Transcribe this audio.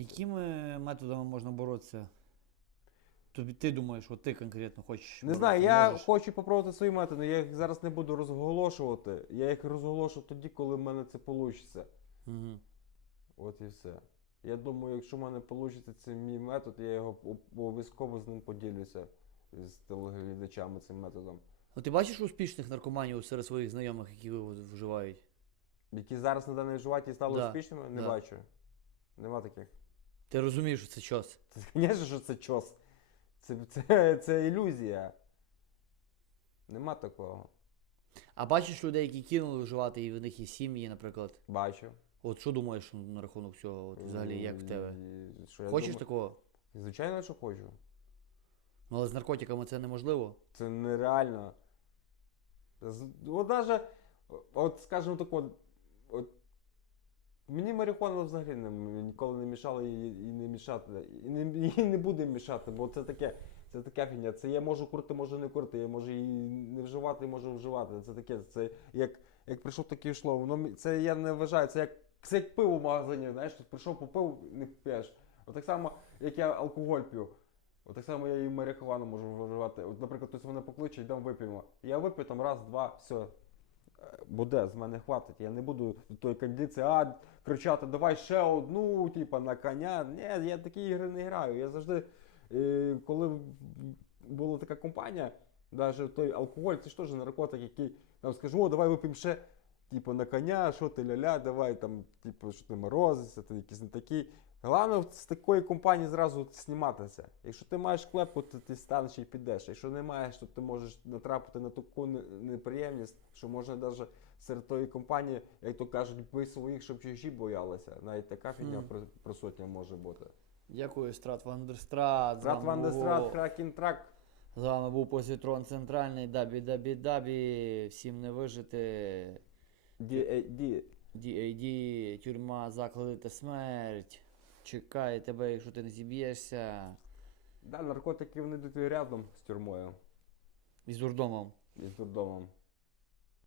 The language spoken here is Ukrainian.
Якими методами можна боротися? Тобі ти думаєш, от ти конкретно хочеш. Не боротися, знаю, я можеш? хочу попробувати свої методи, я їх зараз не буду розголошувати. Я їх розголошу тоді, коли в мене це вийде. Мгм. От і все. Я думаю, якщо в мене вийде цей мій метод, я його обов'язково з ним поділюся з телеглядачами цим методом. От ти бачиш успішних наркоманів серед своїх знайомих, які вживають? Які зараз на даний жуваті стали Да, успішними, не да. бачу. Нема таких. Ти розумієш, що це щось. Це, звісно, що це чос. Це, це, це ілюзія. Нема такого. А бачиш людей, які кинули вживати, і в них є сім'ї, наприклад. Бачу. От що думаєш на рахунок цього? От, взагалі, як в тебе? Що я Хочеш думаю? такого? Звичайно, що хочу. Ну, але з наркотиками це неможливо. Це нереально. З- От даже, от скажімо так, от, от мені марихуана взагалі не, ніколи не мішала і, і не мішати. І не, і не буде мішати, бо це таке. Це така фігня. Це я можу курити, можу не курити, я можу і не вживати, можу вживати. Це таке, це як, як прийшов таке йшло. Воно це я не вважаю, це як, це як пиво в магазині, знаєш, ти прийшов, попив, не п'єш. От так само, як я алкоголь п'ю. От так само я і марихуану можу вживати. От, наприклад, хтось мене покличе, йдемо вип'ємо. Я вип'ю там раз, два, все. Е, Буде, з мене хватить. Я не буду до тої кондиції, а кричати, давай ще одну, типа на коня. Ні, я такі ігри не граю. Я завжди, е, коли була така компанія, навіть той алкоголь, це ж теж наркотик, який там скажу, о, давай вип'ємо ще. Типу на коня, що ти ля-ля, давай там, типу, що ти морозишся, ти якийсь не такий. Головне з такої компанії зразу зніматися. Якщо ти маєш клепку, то ти станеш і підеш. Якщо не маєш, то ти можеш натрапити на таку неприємність, що можна навіть серед тої компанії, як то кажуть, бий своїх, щоб чужі боялися. Навіть така фігня при- присутня може бути. Дякую, Страт Вандерстрат. З Брат вами Ван був- Дестрат, Хракін Трак. З вами був Позитрон Центральний. Дабі Дабі Дабі. Всім не вижити. DAD. DAD, тюрма, заклади та смерть. Чекає тебе, якщо ти не зіб'єшся. Да, наркотики вони йдуть рядом з тюрмою І з дурдомом. і з дурдомом.